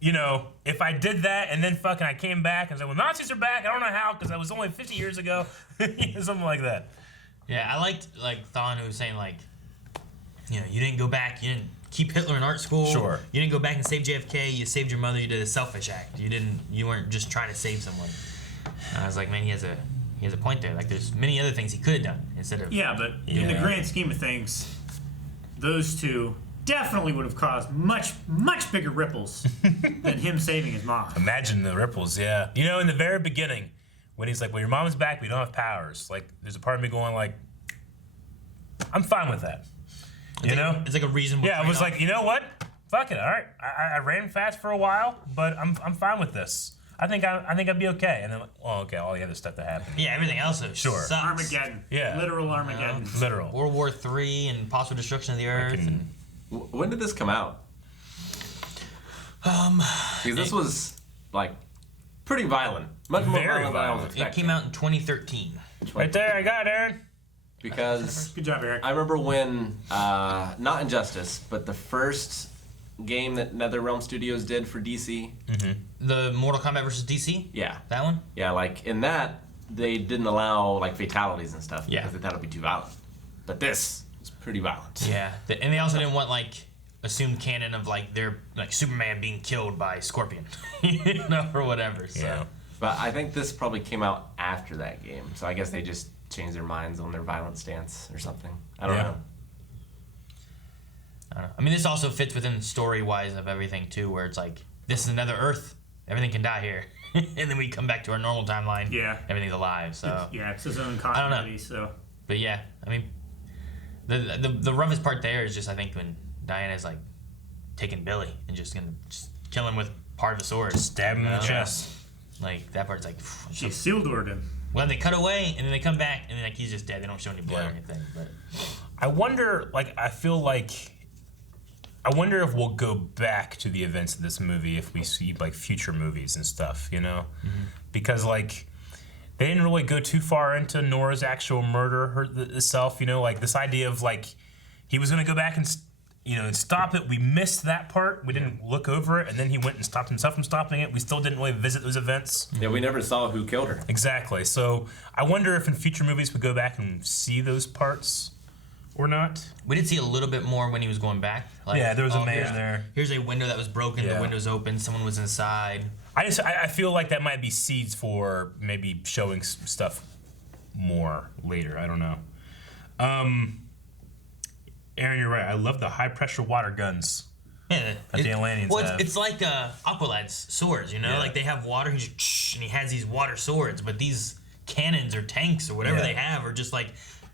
if I did that and then fucking I came back and said, well, Nazis are back, I don't know how, because that was only 50 years ago, something like that. Yeah, I liked, like, Thawne, who was saying, like, you didn't go back, you didn't keep Hitler in art school. Sure. You didn't go back and save JFK, you saved your mother, you did a selfish act. You weren't just trying to save someone. And I was like, man, he has a point there. Like, there's many other things he could have done instead of... Yeah, but in the grand scheme of things, those two definitely would have caused much, much bigger ripples than him saving his mom. Imagine the ripples, yeah. In the very beginning, when he's like, well, your mom's back, but you don't have powers. Like, there's a part of me going like, I'm fine with that. It's like a reasonable I was like, you know what? Fuck it, all right. I ran fast for a while, but I'm fine with this. I think I'd be okay. And then, well, okay, all the other stuff that happened. Yeah, everything else is sucks. Armageddon. Yeah. Literal Armageddon. Literal. World War III and possible destruction of the Earth. When did this come out? Because this was like pretty violent. Much more violent than I was expecting. It came out in 2013. Right there, I got it, Aaron. Because good job, Eric. I remember when not Injustice, but the first game that NetherRealm Studios did for DC. The Mortal Kombat versus DC? Yeah. That one? Yeah, like in that, they didn't allow like fatalities and stuff Yeah. because they thought it would be too violent. But this was pretty violent. Yeah. And they also didn't want like assumed canon of like their like Superman being killed by Scorpion, you know, or whatever. So. Yeah. But I think this probably came out after that game, so I guess they just changed their minds on their violent stance or something. I don't know. I mean, this also fits within story-wise of everything too, where it's like this is another Earth, everything can die here, and then we come back to our normal timeline. Yeah. Everything's alive. So it's his own I don't know. continuity. So. But yeah, I mean, the roughest part there is just I think when Diana's like taking Billy and just gonna kill him with part of the sword, stab him in the chest. Like that part's like she seal doored him. Well, they cut away and then they come back and then like he's just dead. They don't show any blood or anything. But I wonder, like, I wonder if we'll go back to the events of this movie if we see like future movies and stuff, you know, because like they didn't really go too far into Nora's actual murder itself, you know, like this idea of like he was gonna go back and and stop it. We missed that part. We didn't look over it, and then he went and stopped himself from stopping it. We still didn't really visit those events. Yeah, we never saw who killed her. Exactly. So I wonder if in future movies we go back and see those parts or not. We did see a little bit more when he was going back. Like, yeah, there was a man there. Here's a window that was broken. The window's open. Someone was inside. I feel like that might be seeds for maybe showing stuff more later. I don't know. Aaron, you're right. I love the high pressure water guns. Yeah, that the Atlanteans have. It's like Aqualad's swords, you know? Like they have water, and he has these water swords, but these cannons or tanks or whatever they have are just like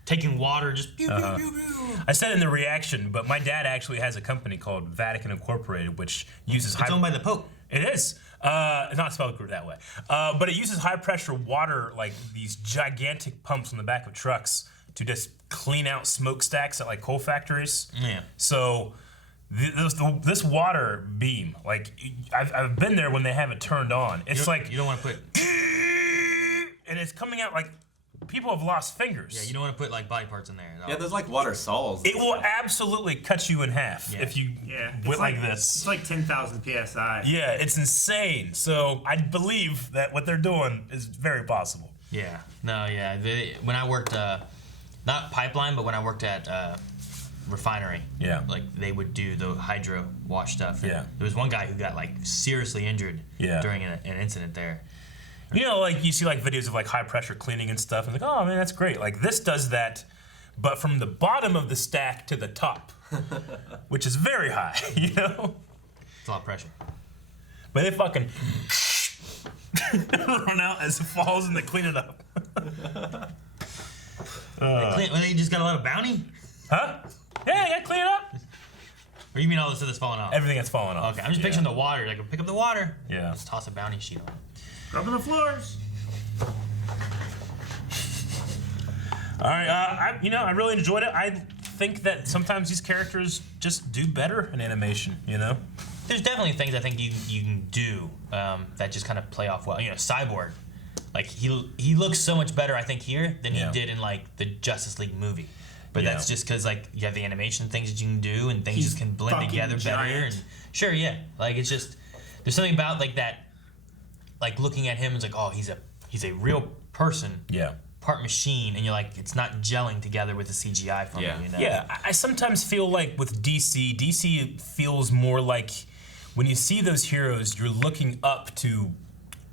taking water, just pew, pew, pew, pew. I said in the reaction, but my dad actually has a company called Vatican Incorporated, which uses It's owned by the Pope. It is. Not spelled that way. But it uses high pressure water, like these gigantic pumps on the back of trucks to just clean out smokestacks at like coal factories. Yeah. So this water beam, like I've been there when they have it turned on. It's like you don't want to put, and it's coming out like people have lost fingers. Yeah, you don't want to put like body parts in there. Yeah, there's like water saws. It will absolutely cut you in half if you went like this. It's like 10,000 psi. Yeah, it's insane. So I believe that what they're doing is very possible. Yeah. No. Yeah. When I worked, not pipeline, but when I worked at refinery. Yeah. Like they would do the hydro wash stuff. Yeah. There was one guy who got like seriously injured. During an incident there. You know, like you see like videos of like high pressure cleaning and stuff, and like, oh man, that's great. Like this does that, but from the bottom of the stack to the top, which is very high. You know. It's a lot of pressure. But they fucking run out as it falls and they clean it up. They just got a lot of bounty? Huh? Yeah, they gotta clean it up. Or you mean all the stuff that's falling off? Everything that's falling off. Okay, I'm just picturing the water. Like, pick up the water. Yeah. Just toss a bounty sheet on it. Rubbing the floors. All right, I really enjoyed it. I think that sometimes these characters just do better in animation, you know? There's definitely things I think you can do that just kind of play off well. You know, Cyborg. Like, he looks so much better, I think, here than he did in, like, the Justice League movie. But that's just because, like, you have the animation things that you can do, and things just can blend together better. And sure, yeah. Like, it's just, there's something about, like, that, like, looking at him, it's like, oh, he's a real person. Yeah. Part machine, and you're like, it's not gelling together with the CGI from it, you know? Yeah, I sometimes feel like with DC feels more like when you see those heroes, you're looking up to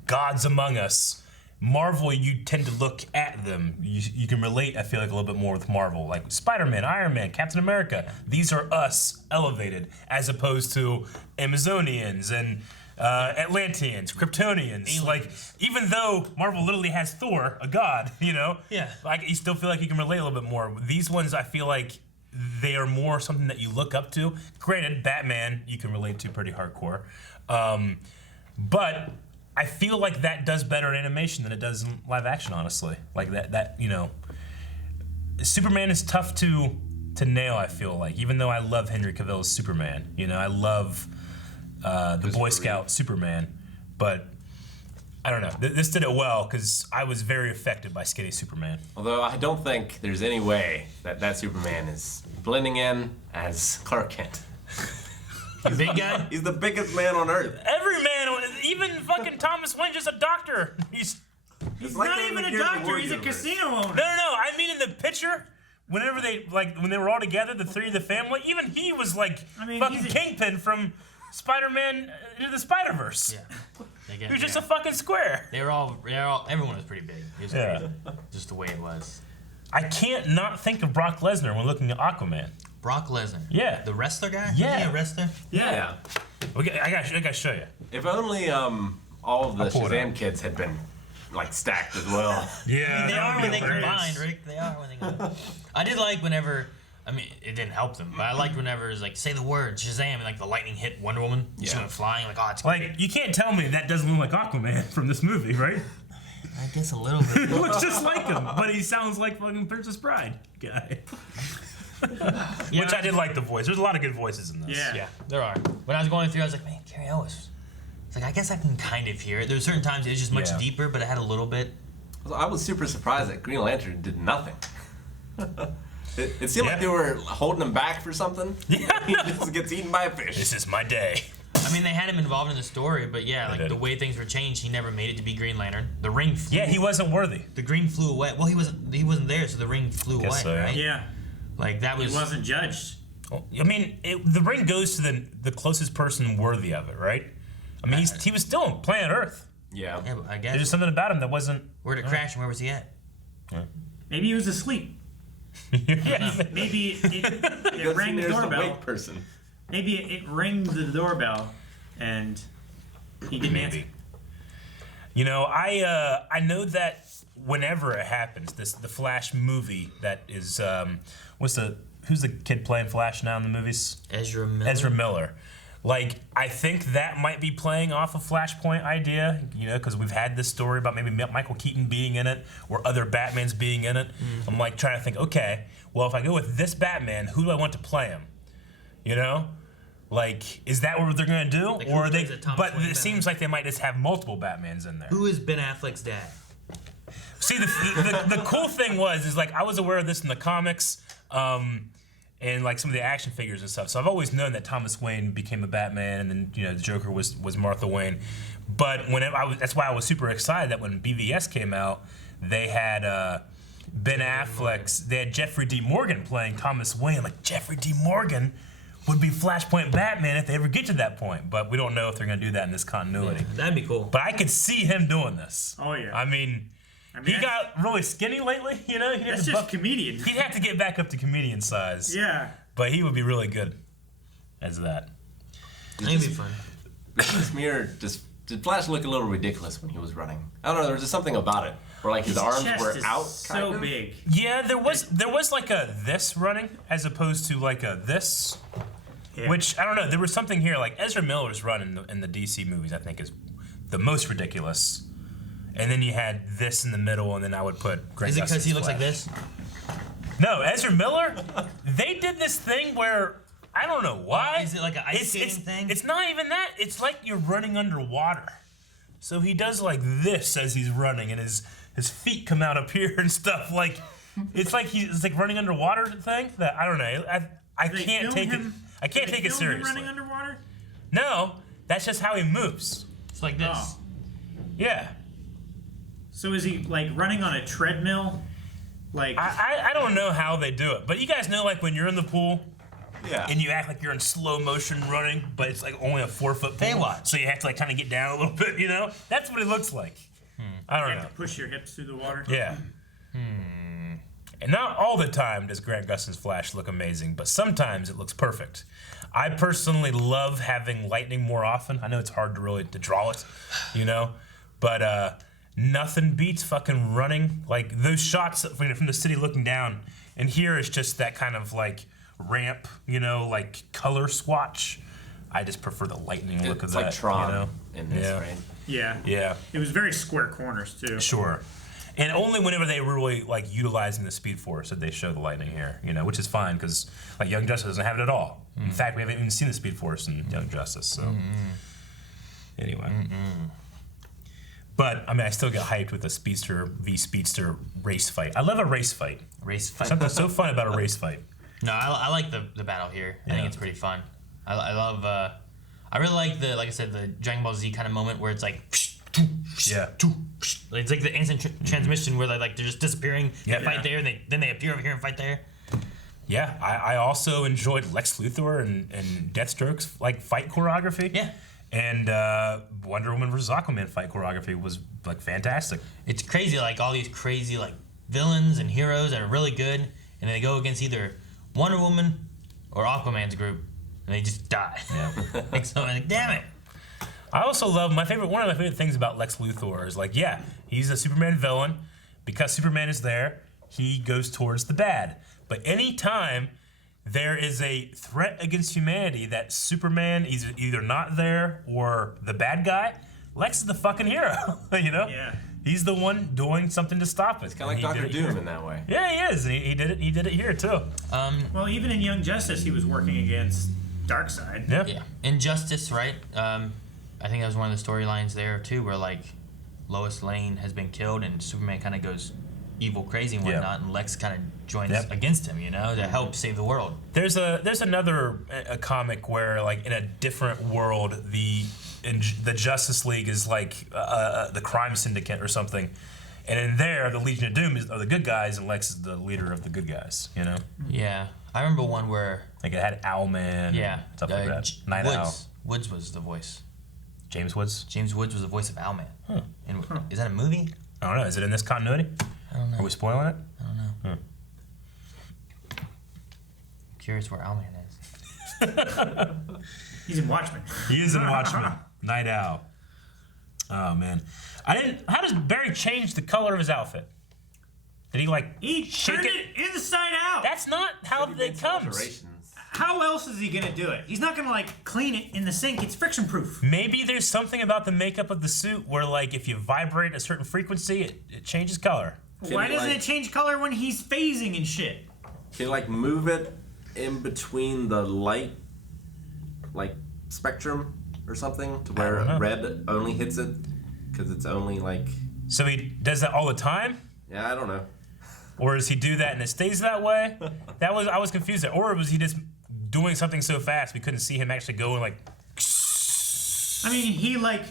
gods among us. Marvel, you tend to look at them. You can relate, I feel like, a little bit more with Marvel. Like Spider-Man, Iron Man, Captain America. These are us elevated, as opposed to Amazonians and Atlanteans, Kryptonians. Like, even though Marvel literally has Thor, a god, you know? Yeah. Like, you still feel like you can relate a little bit more. These ones, I feel like they are more something that you look up to. Granted, Batman, you can relate to pretty hardcore. But I feel like that does better in animation than it does in live action, honestly. Like that you know, Superman is tough to nail, I feel like, even though I love Henry Cavill's Superman. You know, I love the Boy Scout Superman, but I don't know. This did it well because I was very affected by Skinny Superman. Although I don't think there's any way that Superman is blending in as Clark Kent. The big guy? He's the biggest man on Earth. Every man, even fucking Thomas Wayne, just a doctor. He's like not even a doctor. He's a casino owner. No. I mean, in the picture, whenever when they were all together, the three of the family, even he was like fucking Kingpin from Spider-Man into the Spider-Verse. Yeah. He was just a fucking square. Everyone was pretty big. It was crazy. Just the way it was. I can't not think of Brock Lesnar when looking at Aquaman. Brock Lesnar. Yeah. The wrestler guy? Yeah. Is he a wrestler? Yeah. I gotta show you. If only all of the Shazam kids had been like stacked as well. Yeah. They are when they combine, Rick. They are when they combine. I did like whenever. I mean, it didn't help them, but I liked whenever it's like, say the word Shazam, and like the lightning hit Wonder Woman. She went flying, like, oh, it's like, you can't tell me that doesn't look like Aquaman from this movie, right? I guess a little bit. He looks just like him, but he sounds like fucking Princess Bride guy. Which I did like the voice. There's a lot of good voices in this. Yeah, there are. When I was going through, I was like, man, Carrie Ellis. It's like, I guess I can kind of hear it. There were certain times it was just much deeper, but it had a little bit. I was super surprised that Green Lantern did nothing. It seemed like they were holding him back for something. Yeah, he just gets eaten by a fish. This is my day. I mean, they had him involved in the story, but the way things were changed, he never made it to be Green Lantern. The ring flew. Yeah, he wasn't worthy. The ring flew away. Well, he wasn't there, so the ring flew away, right? Yeah. Like, that was... He wasn't judged. Well, I mean, the ring goes to the closest person worthy of it, right? I mean, he was still on planet Earth. Yeah. Yeah, but I guess... There's just something about him that wasn't... Where'd it crash and where was he at? Yeah. Maybe he was asleep. Maybe it rang the doorbell. Person. Maybe it rang the doorbell, and he didn't answer. You know, I know that whenever it happens, the Flash movie that is who's the kid playing Flash now in the movies? Ezra Miller. Ezra Miller. Like, I think that might be playing off a Flashpoint idea, you know, because we've had this story about maybe Michael Keaton being in it or other Batmans being in it. Mm-hmm. I'm like trying to think, okay, well, if I go with this Batman, who do I want to play him? You know? Like, is that what they're going to do? Like, or are they? But it seems like they might just have multiple Batmans in there. Who is Ben Affleck's dad? See, the cool thing is like I was aware of this in the comics. And like some of the action figures and stuff. So I've always known that Thomas Wayne became a Batman, and then the Joker was Martha Wayne. But that's why I was super excited that when BVS came out, they had Ben Affleck's, they had Jeffrey D. Morgan playing Thomas Wayne. Like, Jeffrey D. Morgan would be Flashpoint Batman if they ever get to that point. But we don't know if they're gonna do that in this continuity. Yeah, that'd be cool. But I could see him doing this. Oh yeah. I mean, he got really skinny lately, you know? That's just comedian. He'd have to get back up to comedian size. Yeah. But he would be really good as that. I think it'd be fun. This mirror did Flash look a little ridiculous when he was running? I don't know, there was just something about it. Where like his arms chest were is out so of. big. Yeah, there was like a this running as opposed to like a this. Yeah. Which, I don't know, there was something here, like Ezra Miller's run in the DC movies, I think is the most ridiculous. And then you had this in the middle, and then I would put Grant Is it because he looks Flash. like this? No, Ezra Miller, they did this thing where, I don't know why. Is it like an ice skating thing? It's not even that. It's like you're running underwater. So he does like this as he's running, and his feet come out up here and stuff. Like, it's like he's like running underwater thing. That I don't know. I can't take it. I can't take it seriously. Running underwater? No, that's just how he moves. It's like this. Oh. Yeah. So is he like running on a treadmill? Like I don't know how they do it, but you guys know like when you're in the pool, and you act like you're in slow motion running, but it's like only a 4-foot pool. So you have to like kind of get down a little bit, you know? That's what it looks like. I don't know. You have to push your hips through the water. Yeah. And not all the time does Grant Gustin's Flash look amazing, but sometimes it looks perfect. I personally love having lightning more often. I know it's hard to draw it, you know, but nothing beats fucking running. Like those shots from the city looking down, and here is just that kind of like ramp, you know, like color swatch. I just prefer the lightning look of that. It's like Tron you know? in this, right? Yeah. Yeah. It was very square corners too. Sure. And only whenever they were really like utilizing the Speed Force did they show the lightning here, you know, which is fine because like Young Justice doesn't have it at all. In fact, we haven't even seen the Speed Force in Young Justice. So anyway, but I mean, I still get hyped with the Speedster v Speedster race fight. I love a race fight. Race fight. Something so fun about a race fight. No, I like the battle here. I think it's pretty fun. I love. I really like like I said, the Dragon Ball Z kind of moment where it's like. Yeah. It's like the instant transmission where they're just disappearing. Yeah. They fight there, and then they appear over here and fight there. Yeah, I also enjoyed Lex Luthor and Deathstroke's like fight choreography. Yeah. And Wonder Woman vs. Aquaman fight choreography was like fantastic. It's crazy, like all these crazy like villains and heroes that are really good, and they go against either Wonder Woman or Aquaman's group, and they just die. Yeah. So I'm like, damn it. I also love one of my favorite things about Lex Luthor is like, yeah, he's a Superman villain. Because Superman is there, he goes towards the bad. But anytime there is a threat against humanity that Superman is either not there or the bad guy, Lex is the fucking hero, you know? Yeah. He's the one doing something to stop it. It's kind of like Dr. Doom in that way. Yeah, he is. And he did it. He did it here too. Well, even in Young Justice, he was working against Darkseid. Yeah. Injustice, right? I think that was one of the storylines there too, where like Lois Lane has been killed and Superman kind of goes evil crazy and whatnot, and Lex kind of joins against him, you know, to help save the world. There's another comic where like in a different world the Justice League is like the crime syndicate or something, and in there the Legion of Doom are the good guys and Lex is the leader of the good guys, you know. Yeah, I remember one where like it had Owlman. Yeah, stuff like that. Night Owl. Woods was the voice. James Woods? James Woods was the voice of Owlman. Huh. And is that a movie? I don't know. Is it in this continuity? I don't know. Are we spoiling it? I don't know. Huh. I'm curious where Owlman is. He's in Watchmen. He is in Watchmen. Night Owl. Oh man, how does Barry change the color of his outfit? Did he like turned it inside out? That's not how it comes. How else is he gonna do it? He's not gonna like clean it in the sink. It's friction proof. Maybe there's something about the makeup of the suit where like if you vibrate a certain frequency, it changes color. Why doesn't it change color when he's phasing and shit? Can you like move it in between the light like spectrum or something to where red only hits it because it's only like. So he does that all the time? Yeah, I don't know. Or does he do that and it stays that way? I was confused there. Or was he just doing something so fast we couldn't see him actually go and like. I mean, he like.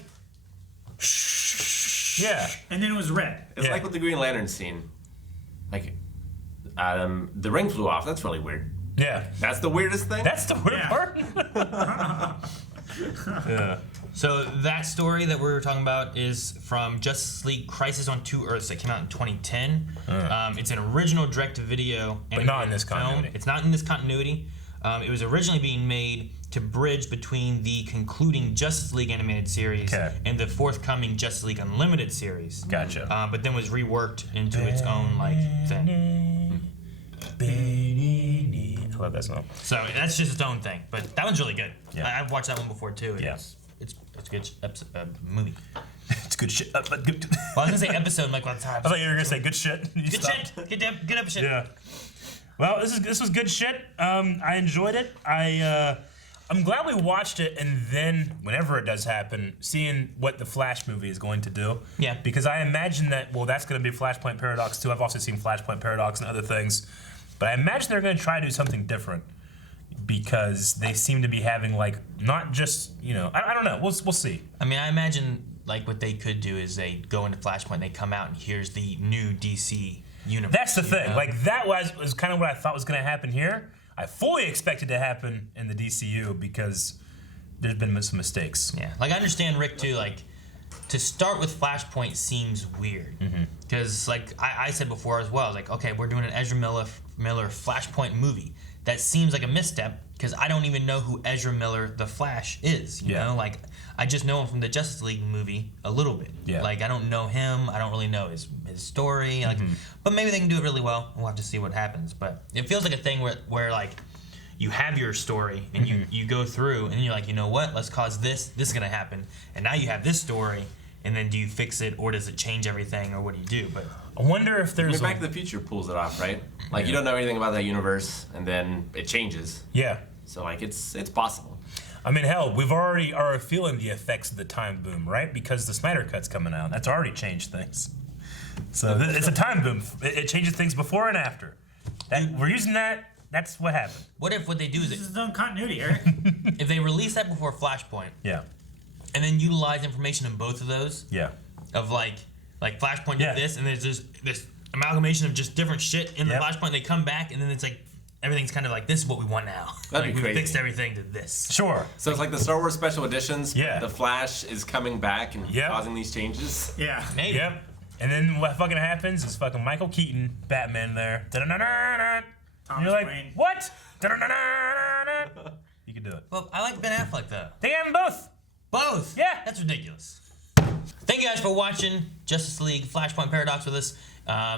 Yeah. And then it was red. It's like with the Green Lantern scene. Like, the ring flew off. That's really weird. Yeah. That's the weirdest thing? That's the weird part? Yeah. So that story that we're talking about is from Justice League Crisis on Two Earths that came out in 2010. It's an original direct-to-video. But not in this continuity. It's not in this continuity. It was originally being made to bridge between the concluding Justice League animated series and the forthcoming Justice League Unlimited series. Gotcha. But then was reworked into its own like thing. I love that song. So that's just its own thing. But that one's really good. Yeah. I've watched that one before too. Yes. It's a good movie. It's good shit. But good. Well, I was gonna say episode like one time. I thought you were gonna say good shit. Good shit. Good episode. Yeah. Well, this was good shit. I enjoyed it. I'm glad we watched it, and then whenever it does happen, seeing what the Flash movie is going to do. Yeah. Because I imagine that that's going to be Flashpoint Paradox too. I've also seen Flashpoint Paradox and other things, but I imagine they're going to try to do something different because they seem to be having like not just I don't know. We'll see. I mean, I imagine like what they could do is they go into Flashpoint, they come out, and here's the new DC universe. That's the thing. Like that was kind of what I thought was going to happen here. I fully expected to happen in the DCU because there's been some mistakes. Yeah, like I understand Rick too. Like to start with Flashpoint seems weird because like I said before as well. I was like, okay, we're doing an Ezra Miller Flashpoint movie. That seems like a misstep because I don't even know who Ezra Miller the Flash is. You know, like I just know him from the Justice League movie a little bit. Yeah. Like I don't know him. I don't really know his story. Like, but maybe they can do it really well. We'll have to see what happens. But it feels like a thing where like you have your story and you go through and you're like, you know what? Let's cause this. This is gonna happen. And now you have this story and then do you fix it, or does it change everything, or what do you do? But I wonder if there's Back to the Future pulls it off, right? Like you don't know anything about that universe, and then it changes. Yeah. So like it's possible. I mean, hell, we've already are feeling the effects of the time boom, right? Because the Snyder Cut's coming out. That's already changed things. So it's a time boom. It changes things before and after. We're using that. That's what happened. What if what they do is This is its own continuity, Eric. if they release that before Flashpoint, Yeah. and then utilize information in both of those, Yeah. of like Flashpoint did this, and there's just this amalgamation of just different shit in the Flashpoint. They come back, and then it's like everything's kind of like, this is what we want now. That'd be we crazy. fixed everything to this. Sure. So it's like the Star Wars special editions. Yeah. The Flash is coming back and causing these changes. Yeah. Maybe. Yep. And then what fucking happens is fucking Michael Keaton, Batman there. Da-da-da-da-da. And you're like, Wayne. what? Da-da-da-da-da-da. You can do it. Well, I like Ben Affleck though. They have them both. Both? Yeah. That's ridiculous. Thank you guys for watching Justice League Flashpoint Paradox with us.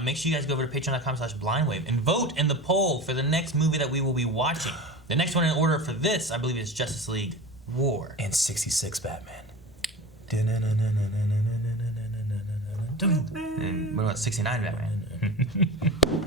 Make sure you guys go over to patreon.com/blindwave and vote in the poll for the next movie that we will be watching. The next one in order for this, I believe, is Justice League War. And 66 Batman. And what about 69 Batman?